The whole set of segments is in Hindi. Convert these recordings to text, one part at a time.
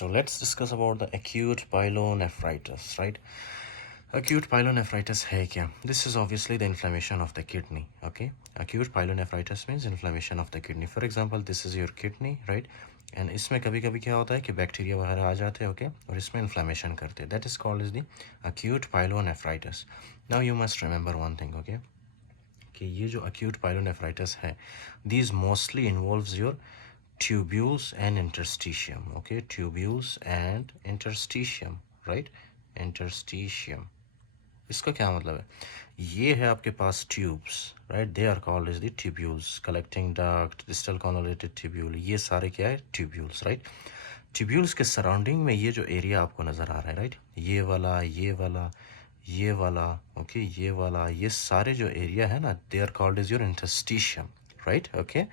So let's discuss about the acute pyelonephritis, right? Acute pyelonephritis है क्या? This is obviously the inflammation of the kidney, okay? Acute pyelonephritis means inflammation of the kidney. For example, this is your kidney, right? And इसमें कभी कभी क्या होता है कि बैक्टीरिया वगैरह आ जाते हैं, okay? और इसमें inflammation करते हैं. That is called as the acute pyelonephritis. Now you must remember one thing, okay? कि ये जो acute pyelonephritis है, these mostly involves your tubules and interstitium, okay? Tubules and interstitium, right? Interstitium. इसका क्या मतलब है? ये है आपके पास tubes, right? They are called as the tubules, collecting duct, distal convoluted tubule, ये सारे क्या है? Tubules, right? ट्यूब्यूल्स के सराउंडिंग में ये जो एरिया आपको नज़र आ रहा है, राइट? ये वाला, ये वाला, ये वाला, ओके, ये वाला, ये सारे जो एरिया है ना, they are called as your interstitium, right? Okay,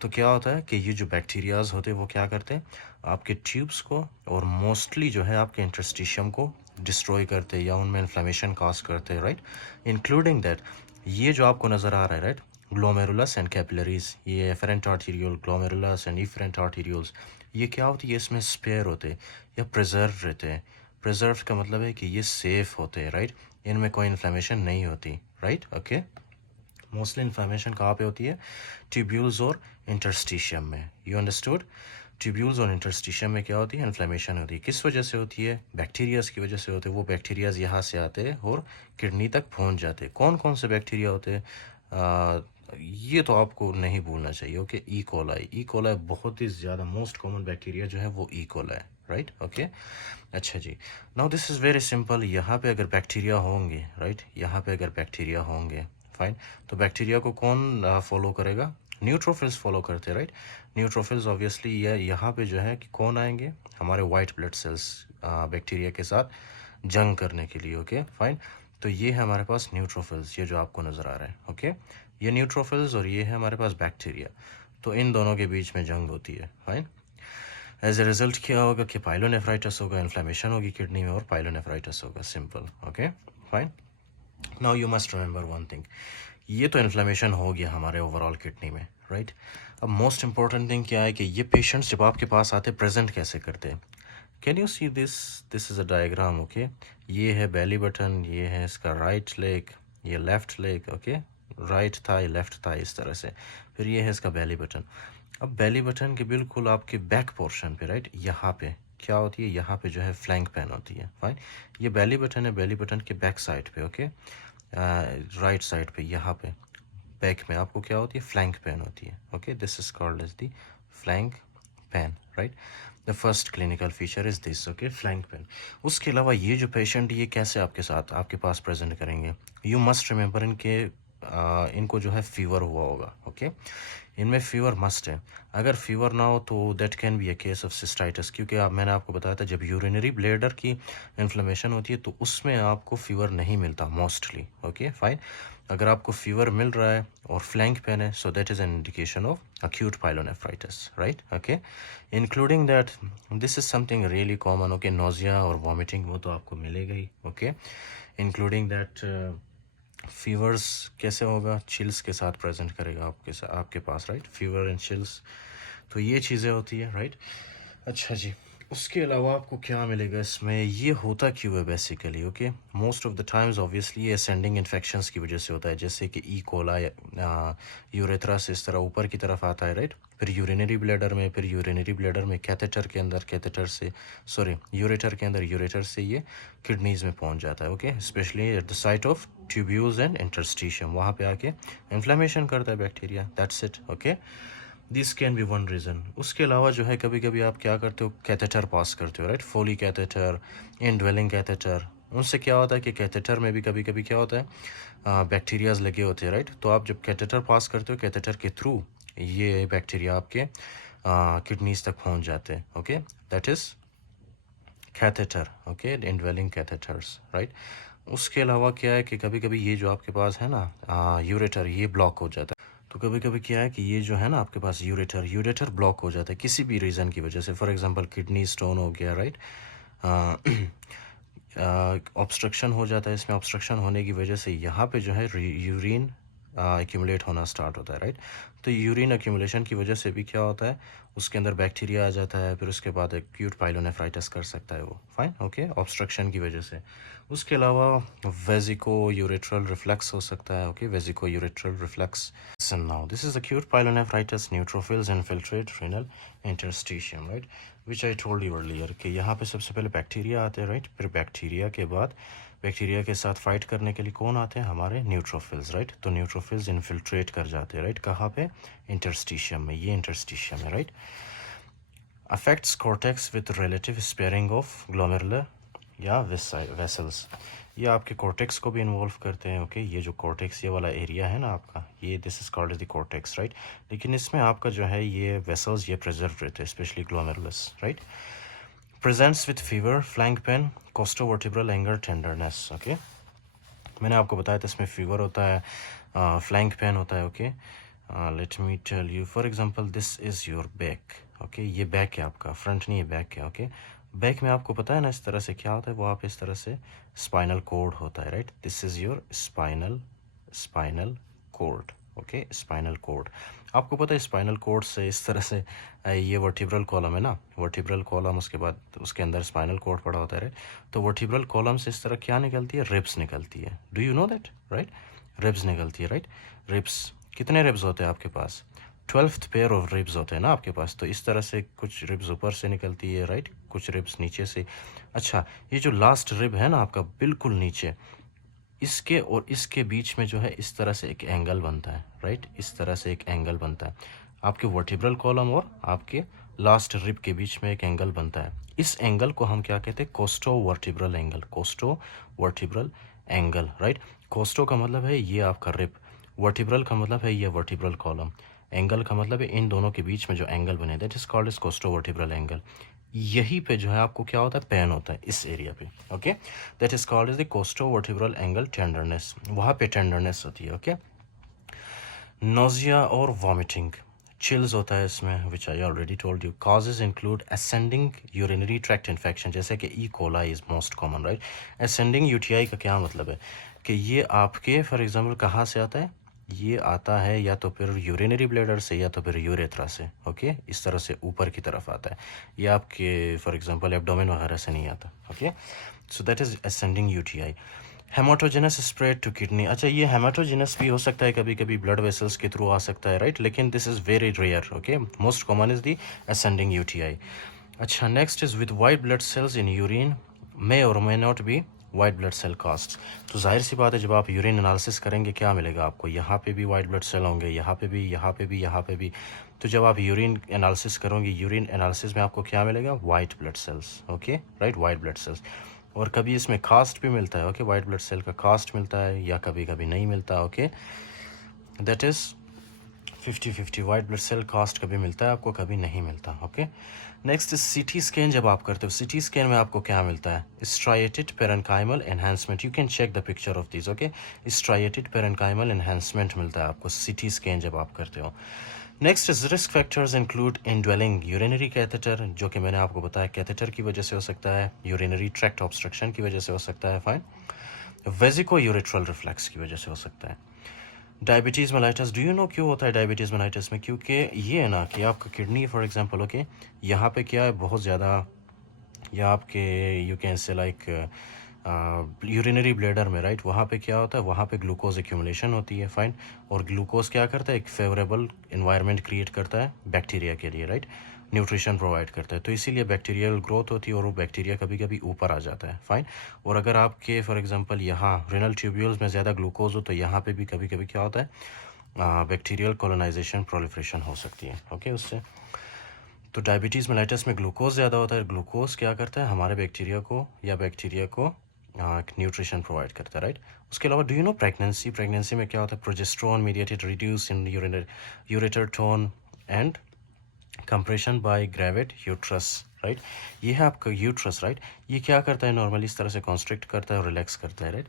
तो क्या होता है कि ये जो बैक्टीरियाज होते हैं वो क्या करते हैं? आपके ट्यूब्स को और मोस्टली जो है आपके इंटरस्टिशियम को डिस्ट्रॉय करते हैं या उनमें इन्फ्लेमेशन कॉज करते हैं, राइट? इंक्लूडिंग दैट ये जो आपको नज़र आ रहा है, राइट? ग्लोमेरुलस एंड कैपिलरीज, ये afferent arteriole, glomerulus and efferent arterioles, ये क्या होती है? इसमें स्पेयर होते हैं या प्रिजर्व रहते हैं. प्रिजर्व का मतलब है कि ये सेफ होते हैं, राइट? इनमें कोई इन्फ्लेमेशन नहीं होती, राइट? ओके, मोस्टली इन्फ्लेमेशन कहाँ पे होती है? ट्यूब्यूल्स और इंटरस्टिशियम में. You understood? ट्यूब्यूल्स और इंटरस्टिशियम में क्या होती है? इन्फ्लेमेशन होती है. किस वजह से होती है? बैक्टीरियाज की वजह से होते हैं. वो बैक्टीरियाज यहाँ से आते हैं और किडनी तक पहुँच जाते हैं. कौन कौन से बैक्टीरिया होते हैं? ये तो आपको नहीं भूलना चाहिए, okay? E coli. E coli बहुत ही ज़्यादा मोस्ट कॉमन बैक्टीरिया जो है वो ई कोलाई, राइट? ओके, अच्छा जी. Now this is very simple. यहाँ पे अगर बैक्टीरिया होंगे, राइट? यहाँ पे अगर बैक्टीरिया होंगे, फाइन, तो बैक्टीरिया को कौन फॉलो करेगा? न्यूट्रोफिल्स फॉलो करते हैं, राइट? न्यूट्रोफिल्स ऑब्वियसली ये यहाँ पे जो है कि कौन आएंगे? हमारे वाइट ब्लड सेल्स बैक्टीरिया के साथ जंग करने के लिए, ओके, फाइन. तो ये है हमारे पास न्यूट्रोफिल्स, ये जो आपको नज़र आ रहा है, ओके? ये न्यूट्रोफिल्स और ये है हमारे पास बैक्टीरिया. तो इन दोनों के बीच में जंग होती है, फाइन. एज ए रिजल्ट क्या होगा कि पाइलोनेफ्राइटिस होगा, इन्फ्लेमेशन होगी किडनी में और पाइलोनेफ्राइटिस होगा. Simple, okay, fine. Now you must remember one thing. ये तो इन्फ्लेमेशन हो गया हमारे ओवरऑल किडनी में, राइट? अब मोस्ट इंपॉर्टेंट थिंग क्या है कि ये पेशेंट्स जब आपके पास आते प्रेजेंट कैसे करते हैं? Can you see this? This is a diagram, okay? ये है बेली बटन, ये है इसका राइट लेग, ये left leg, okay? Right thigh, left thigh, इस तरह से. फिर ये है इसका बेली बटन. अब बेली बटन के बिल्कुल आपके बैक पोर्शन पे, राइट, यहाँ पे क्या होती है? यहाँ पे जो है फ्लैंक पेन होती है, फाइन. ये बेली बटन है, बेली बटन के बैक साइड पे, ओके? राइट साइड पे यहाँ पे बैक में आपको क्या होती है? फ्लैंक पेन होती है, okay? This is called as the flank pain, right? The first clinical feature is this, okay? Flank pain. उसके अलावा ये जो पेशेंट ये कैसे आपके साथ आपके पास प्रेजेंट करेंगे? यू मस्ट रिमेंबर इनको जो है फीवर हुआ होगा, ओके? इनमें फीवर मस्ट है. अगर फीवर ना हो तो that can be a case of cystitis, क्योंकि मैंने आपको बताया था जब यूरिनरी ब्लैडर की इन्फ्लेमेशन होती है तो उसमें आपको फीवर नहीं मिलता मोस्टली, ओके, फाइन. अगर आपको फीवर मिल रहा है और फ्लैंक पेन है, सो that is an indication of acute pyelonephritis, right? Okay, including that this is something really common, okay? nausea और vomiting वो तो आपको मिलेगा ही, okay? including that फीवर्स कैसे होगा? चिल्स के साथ प्रेजेंट करेगा आपके पास, राइट? फीवर एंड चिल्स, तो ये चीज़ें होती है, राइट? अच्छा जी. उसके अलावा आपको क्या मिलेगा इसमें? ये होता क्यों है basically, okay? Most of the times obviously ये असेंडिंग इन्फेक्शंस की वजह से होता है, जैसे कि ई कोलाई यूरेथ्रा से इस तरह ऊपर की तरफ आता है, राइट? फिर यूरिनरी ब्लैडर में, फिर यूरिनरी ब्लैडर में कैथेटर के अंदर, कैथेटर से सॉरी यूरेटर के अंदर, यूरेटर से ये किडनीज में पहुंच जाता है, okay? Specially at the site of tubules and interstitium, वहाँ पे आके इन्फ्लेमेशन करता है bacteria. That's it, okay? This can be one reason. उसके अलावा जो है कभी कभी आप क्या करते हो? कैथेटर पास करते हो, right? Foley catheter, indwelling catheter. उनसे क्या होता है कि कैथेटर में भी कभी कभी क्या होता है? बैक्टीरियाज लगे होते हैं, राइट? तो आप जब कैथेटर पास करते हो, कैथेटर के थ्रू ये बैक्टीरिया आपके किडनीज तक पहुंच जाते हैं, okay? That is catheter, okay? Indwelling catheters, right? उसके अलावा क्या है कि कभी कभी ये जो आपके पास है ना यूरेटर, ये ब्लॉक हो जाता है. तो कभी कभी क्या है कि ये जो है ना आपके पास यूरेटर ब्लॉक हो जाता है किसी भी रीज़न की वजह से. फॉर एग्जांपल किडनी स्टोन हो गया, राइट? ऑब्स्ट्रक्शन हो जाता है. इसमें ऑब्स्ट्रक्शन होने की वजह से यहाँ पे जो है यूरिन एक्यूमुलेट होना स्टार्ट होता है, राइट? तो यूरिन एक्यूमुलेशन की वजह से भी क्या होता है, उसके अंदर बैक्टीरिया आ जाता है, फिर उसके बाद एक्यूट पाइलोनेफ्राइटिस कर सकता है वो, फाइन, ओके, ऑब्स्ट्रक्शन की वजह से। उसके अलावा वेजिको यूरेट्रल रिफ्लेक्स हो सकता है, okay, vesico ureteral reflux. Listen now, this is acute pyelonephritis, neutrophils infiltrate renal interstitium, right, which I told you earlier कि यहाँ पे सबसे पहले बैक्टीरिया आते हैं, राइट, फिर बैक्टीरिया के बाद बैक्टीरिया के साथ फाइट करने के लिए कौन आते हैं, हमारे न्यूट्रोफिल्स, राइट। तो न्यूट्रोफिल्स इन्फिल्ट्रेट कर जाते हैं, राइट, कहाँ पे, इंटरस्टिशियम में, ये इंटरस्टिशियम है, right. Affects cortex with relative sparing of glomerular या वेसल्स, ये आपके कॉर्टेक्स को भी इन्वॉल्व करते हैं, ओके। ये जो कॉर्टेक्स ये वाला एरिया है ना आपका, ये this is called the cortex, right. लेकिन इसमें आपका जो है ये वेसल्स ये प्रिजर्व रहते हैं, specially glomerulus, right. Presents with fever, flank pain, costovertebral angle, tenderness, okay. मैंने आपको बताया था इसमें फीवर होता है, फ्लैंक पेन होता है, okay. Let me tell you, for example this is your back, okay, ये बैक है आपका, फ्रंट नहीं है, बैक है, ओके। बैक में आपको पता है ना इस तरह से क्या होता है, वो आप इस तरह से स्पाइनल कोड होता है, right, this is your spinal cord, okay, spinal cord. आपको पता है स्पाइनल कोड से इस तरह से ये वर्टिब्रल कॉलम है ना, वर्टिब्रल कॉलम, उसके बाद उसके अंदर स्पाइनल कोड पड़ा होता है, राइट। तो वर्टिब्रल कॉलम से इस तरह क्या निकलती है, रिब्स निकलती है, do you know that, right, ribs निकलती है, राइट। रिब्स, कितने रिब्स होते हैं आपके पास, 12th पेयर ऑफ रिब्स होते हैं ना आपके पास। तो इस तरह से कुछ रिब्स ऊपर से निकलती है, राइट, कुछ रिब्स नीचे से। अच्छा, ये जो लास्ट रिब है ना आपका बिल्कुल नीचे, इसके और इसके बीच में जो है इस तरह से एक एंगल बनता है, राइट, इस तरह से एक एंगल बनता है आपके वर्टिब्रल कॉलम और आपके लास्ट रिब के बीच में एक एंगल बनता है। इस एंगल को हम क्या कहते हैं, costo vertebral angle, costo vertebral angle, right. Costo का मतलब है ये आपका रिब, वर्टिब्रल का मतलब है ये वर्टिब्रल कॉलम, एंगल का मतलब है इन दोनों के बीच में जो एंगल बने, that is called is costo vertebral angle. यही पे जो है आपको क्या होता है, पेन होता है इस एरिया पे, okay, that is called is the costo vertebral angle tenderness, वहाँ पे टेंडरनेस होती है, ओके। नोजिया और वॉमिटिंग, चिल्स होता है इसमें, which I already told you. Causes include ascending urinary tract infection, जैसे कि E coli is most common, right. Ascending UTI का क्या मतलब है कि ये आपके फॉर एग्जांपल कहाँ से आता है, ये आता है या तो फिर यूरिनरी ब्लैडर से या तो फिर यूरेथ्रा से, ओके, इस तरह से ऊपर की तरफ आता है, ये आपके फॉर एग्जांपल एब्डोमेन वगैरह से नहीं आता, okay. So that is ascending UTI. Haematogenous spread to kidney, अच्छा ये हेमाटोजेनस भी हो सकता है, कभी कभी ब्लड वेसल्स के थ्रू आ सकता है, राइट, लेकिन this is very rare, okay. Most common is the ascending UTI. अच्छा, next is with white blood cells in urine may और may not be white blood cell cast. तो जाहिर सी बात है जब आप यूरिन एनालिसिस करेंगे क्या मिलेगा आपको, यहाँ पे भी वाइट ब्लड सेल होंगे, यहाँ पे भी, यहाँ पे भी, यहाँ पे भी। तो जब आप यूरिन एनालिसिस करोगे, यूरिन एनालिसिस में आपको क्या मिलेगा, white blood cells, okay, right, white blood cells. और कभी इसमें कास्ट भी मिलता है, ओके, वाइट ब्लड सेल का कास्ट मिलता है या कभी कभी नहीं मिलता, okay, that is 50-50, white blood cell cast कभी मिलता है आपको, कभी नहीं मिलता, ओके। नेक्स्ट सीटी स्कैन जब आप करते हो, सीटी स्कैन में आपको क्या मिलता है, striated parenchymal enhancement, you can check the picture of this, okay, striated parenchymal enhancement मिलता है आपको सीटी स्कैन जब आप करते हो। Next is risk factors include indwelling urinary catheter, जो कि मैंने आपको बताया कैथेटर की वजह से हो सकता है, यूरिनरी ट्रैक्ट ऑब्स्ट्रक्शन की वजह से हो सकता है, फाइन, वेजिको यूरेट्रल रिफ्लेक्स की वजह से हो सकता है। Diabetes mellitus, do you no क्यों होता है डायबिटीज़ मेलाइटस में, क्योंकि ये है ना कि आपका किडनी फॉर एग्जांपल, ओके, यहाँ पे क्या है बहुत ज़्यादा, या आपके you can say like urinary bladder में, राइट, वहाँ पे क्या होता है, वहाँ पे ग्लूकोज एक्यूमुलेशन होती है, फाइन, और ग्लूकोज क्या करता है, एक फेवरेबल इन्वायरमेंट क्रिएट करता है बैक्टीरिया के लिए, राइट, न्यूट्रिशन प्रोवाइड करता है, तो इसीलिए बैक्टीरियल ग्रोथ होती है और वो बैक्टीरिया कभी कभी ऊपर आ जाता है, फाइन। और अगर आपके फॉर एग्जांपल यहाँ रेनल ट्यूब्यूल्स में ज़्यादा ग्लूकोज हो तो यहाँ पे भी कभी कभी क्या होता है, बैक्टीरियल कॉलोनाइजेशन प्रोलिफरेशन हो सकती है, ओके, उससे। तो डायबिटीज़ मेलाइटस में ग्लूकोज ज़्यादा होता है, ग्लूकोज क्या करता है हमारे बैक्टीरिया को या बैक्टीरिया को न्यूट्रिशन प्रोवाइड करता है, राइट। उसके अलावा do you know pregnancy, pregnancy में क्या होता है, progesterone mediated reduce in ureter tone and compression by gravid uterus, right, ये है आपका यूट्रस, राइट, ये क्या करता है नॉर्मली इस तरह से कॉन्स्ट्रिक्ट करता है और रिलैक्स करता है, राइट।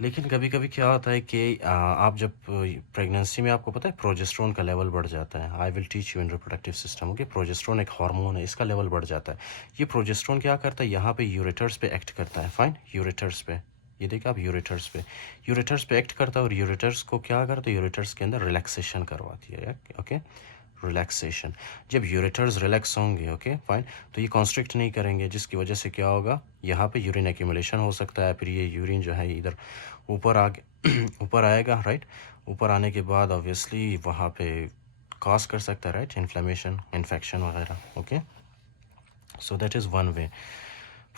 लेकिन कभी कभी क्या होता है कि आप जब प्रेगनेंसी में आपको पता है प्रोजेस्ट्रॉन का लेवल बढ़ जाता है, I will teach you in reproductive system, okay, progesterone एक हार्मोन है, इसका लेवल बढ़ जाता है। ये प्रोजेस्ट्रॉन क्या करता है यहाँ पे यूरेटर्स पे एक्ट करता है, फाइन, यूरेटर्स पे, ये देखिए आप यूरेटर्स पे एक्ट करता है और यूरेटर्स को क्या करता है, यूरेटर्स के अंदर रिलैक्सेशन करवाती है, ओके, रिलैक्सेशन। जब यूरेटर्स रिलैक्स होंगे, ओके फाइन, तो ये कॉन्स्ट्रिक्ट नहीं करेंगे, जिसकी वजह से क्या होगा, यहाँ पे यूरिन एक्यूमुलेशन हो सकता है, फिर ये यूरिन जो है इधर ऊपर आ ऊपर आएगा, राइट। ऊपर आने के बाद ऑब्वियसली वहाँ पे कॉज कर सकता है, राइट, इन्फ्लेमेशन, इन्फेक्शन वगैरह, okay. So that is one way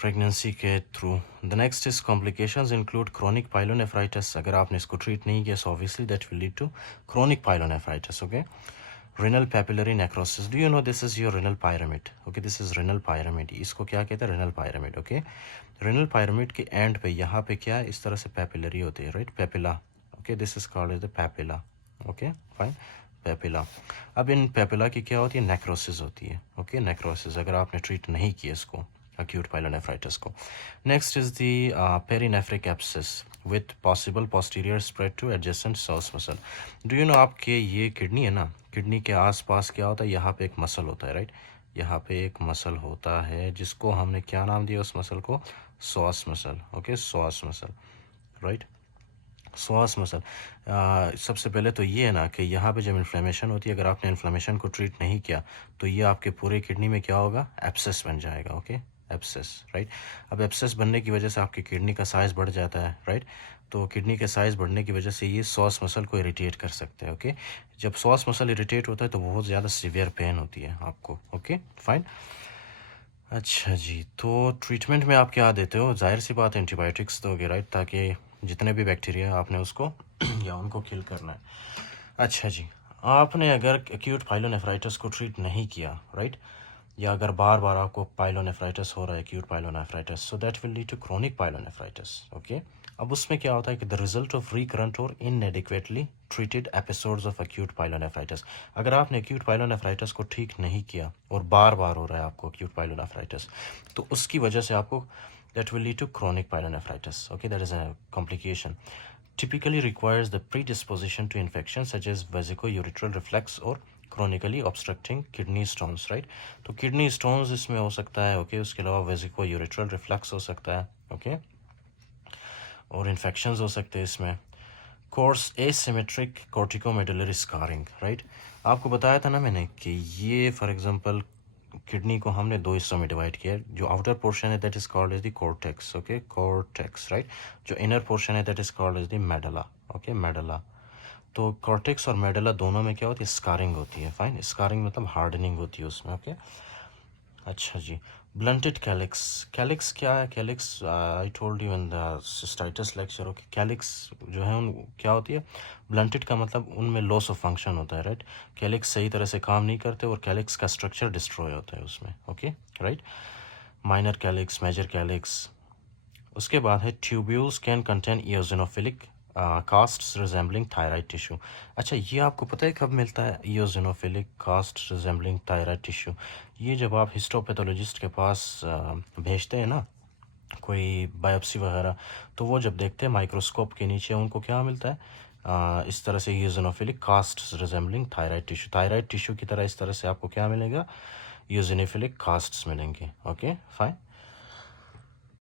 pregnancy के through. The next is complications include chronic pyelonephritis. अगर आपने इसको ट्रीट नहीं किया so obviously that will lead to chronic pyelonephritis, okay. renal papillary necrosis, do you know this is your renal pyramid, okay, this is renal pyramid, इसको क्या कहते हैं, renal pyramid, okay। renal pyramid के एंड पे यहाँ पे क्या है, इस तरह से papillary होती है, right, papilla, okay, this is called as the papilla, okay fine, papilla। अब इन papilla की क्या होती है, necrosis होती है, okay, necrosis, अगर आपने ट्रीट नहीं किया इसको acute pyelonephritis को। next is the perinephric abscess with possible posterior spread to adjacent psoas muscle। do you know आपके ये किडनी है ना, किडनी के आसपास क्या होता है, यहाँ पे एक मसल होता है, राइट, यहाँ पे एक मसल होता है जिसको हमने क्या नाम दिया उस मसल को, psoas muscle, okay, psoas muscle, right, श्वास मसल। सबसे पहले तो ये है ना कि यहाँ पे जब इन्फ्लेमेशन होती है, अगर आपने इन्फ्लेमेशन को ट्रीट नहीं किया तो ये आपके पूरे किडनी में क्या होगा, एब्सेस बन जाएगा, ओके, एब्सेस, राइट। अब एब्सेस बनने की वजह से आपकी किडनी का साइज़ बढ़ जाता है, राइट। तो किडनी के साइज़ बढ़ने की वजह से ये श्वास मसल को इरिटेट कर सकते हैं, ओके। जब श्वास मसल इरिटेट होता है तो बहुत ज़्यादा सीवियर पेन होती है आपको, ओके फाइन। अच्छा जी, तो ट्रीटमेंट में आप क्या देते हो, जाहिर सी बात एंटीबायोटिक्स दोगे, राइट, ताकि जितने भी बैक्टीरिया आपने उसको या उनको किल करना है। अच्छा जी, आपने अगर एक्यूट पाइलोनेफ्राइटिस को ट्रीट नहीं किया, राइट, या अगर बार बार आपको पाइलोनेफ्राइटिस हो रहा है, acute pyelonephritis, so that will lead to chronic pyelonephritis, okay. अब उसमें क्या होता है कि द रिजल्ट ऑफ रिकरेंट और inadequately treated episodes of acute pyelonephritis. अगर आपने एक्यूट पाइलोनेफ्राइटिस को ठीक नहीं किया और बार बार हो रहा है आपको एक्यूट पाइलोनेफ्राइटिस, तो उसकी वजह से आपको that will lead to chronic pyelonephritis, okay, that is a complication, typically requires the predisposition to infection such as vesicoureteral reflux or chronically obstructing kidney stones, right। तो kidney stones इसमें हो सकता है, okay, उसके अलावा vesicoureteral reflux हो सकता है, okay, और infections हो सकते हैं इसमें। Coarse asymmetric corticomedullary scarring, right. आपको बताया था ना मैंने कि ये फॉर एग्जांपल किडनी को हमने दो हिस्सों में डिवाइड किया है, जो आउटर पोर्शन है that is called as the cortex, okay, cortex, right. जो इनर पोर्शन है that is called as the medulla, okay, medulla. तो कॉर्टेक्स और मेडुला दोनों में क्या होती है, स्कारिंग होती है, फाइन, स्कारिंग मतलब हार्डनिंग होती है उसमें, ओके। अच्छा जी, ब्लंटेड कैलिक्स, कैलिक्स क्या है, calyx I told you in the cystitis lecture, okay. Calyx जो है उन क्या होती है, ब्लंटेड का मतलब उनमें लॉस ऑफ फंक्शन होता है, राइट। कैलिक्स सही तरह से काम नहीं करते और कैलिक्स का स्ट्रक्चर डिस्ट्रॉय होता है उसमें, okay, right. Minor calyx, major calyx. उसके बाद है tubules can contain eosinophilic cast resembling thyroid tissue. अच्छा, ये आपको पता है कब मिलता है, eosinophilic cast resembling thyroid tissue? ये जब आप हिस्टोपैथोलॉजिस्ट के पास भेजते हैं ना कोई बायोप्सी वगैरह, तो वो जब देखते हैं माइक्रोस्कोप के नीचे उनको क्या मिलता है, इस तरह से eosinophilic cast resembling thyroid tissue, thyroid tissue की तरह इस तरह से आपको क्या मिलेगा, इयोजिनोफिलिक कास्ट्स मिलेंगे, ओके फाइन।